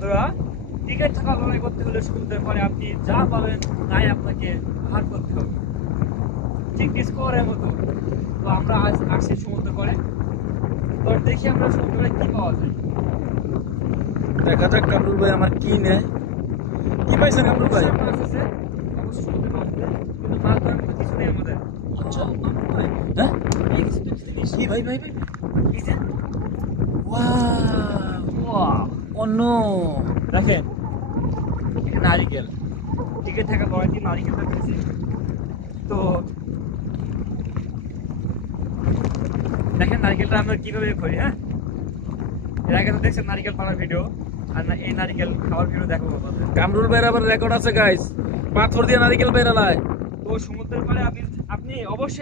বন্ধুরা, টিকিট থাকা লড়াই করতে হলে সমুদ্রের পাড়ে আপনি যা পাবেন তাই আপনাকে ভাগ করতে হবে, ঠিক ডিসকভারের মতো। তো আমরা আজ আসছি সমুদ্রের পাড়ে, তো দেখি আমরা সমুদ্রে কি পাওয়া যায়। দেখা যাক কামরুল ভাই আমার কি নেয়। কি পাইছেন কামরুল ভাই? মাছ আছে, অবশ্যই সমুদ্রে মাছ আছে, কিন্তু মাছ ধরার মতো কিছু নেই আমাদের। আচ্ছা হ্যাঁ কি ভাই ভাই ভাই অন্য দেখেন এটা নারিকেল, টিকিট থাকা লড়াইটি নারিকেল পেয়েছি। তো দেখেন নারিকেলটা আমরা কিভাবে করি। হ্যাঁ, এর আগে তো দেখছেন নারিকেল পাড়ার ভিডিও, আর না এই নারিকেল খাওয়ার ভিডিও দেখো আমাদের। কামরুল ভাইয়ের আবার রেকর্ড আছে গাইস, পাথর দিয়ে নারিকেল বেরালায়। তো সমুদ্রের পাড়ে আপনি অবশ্যই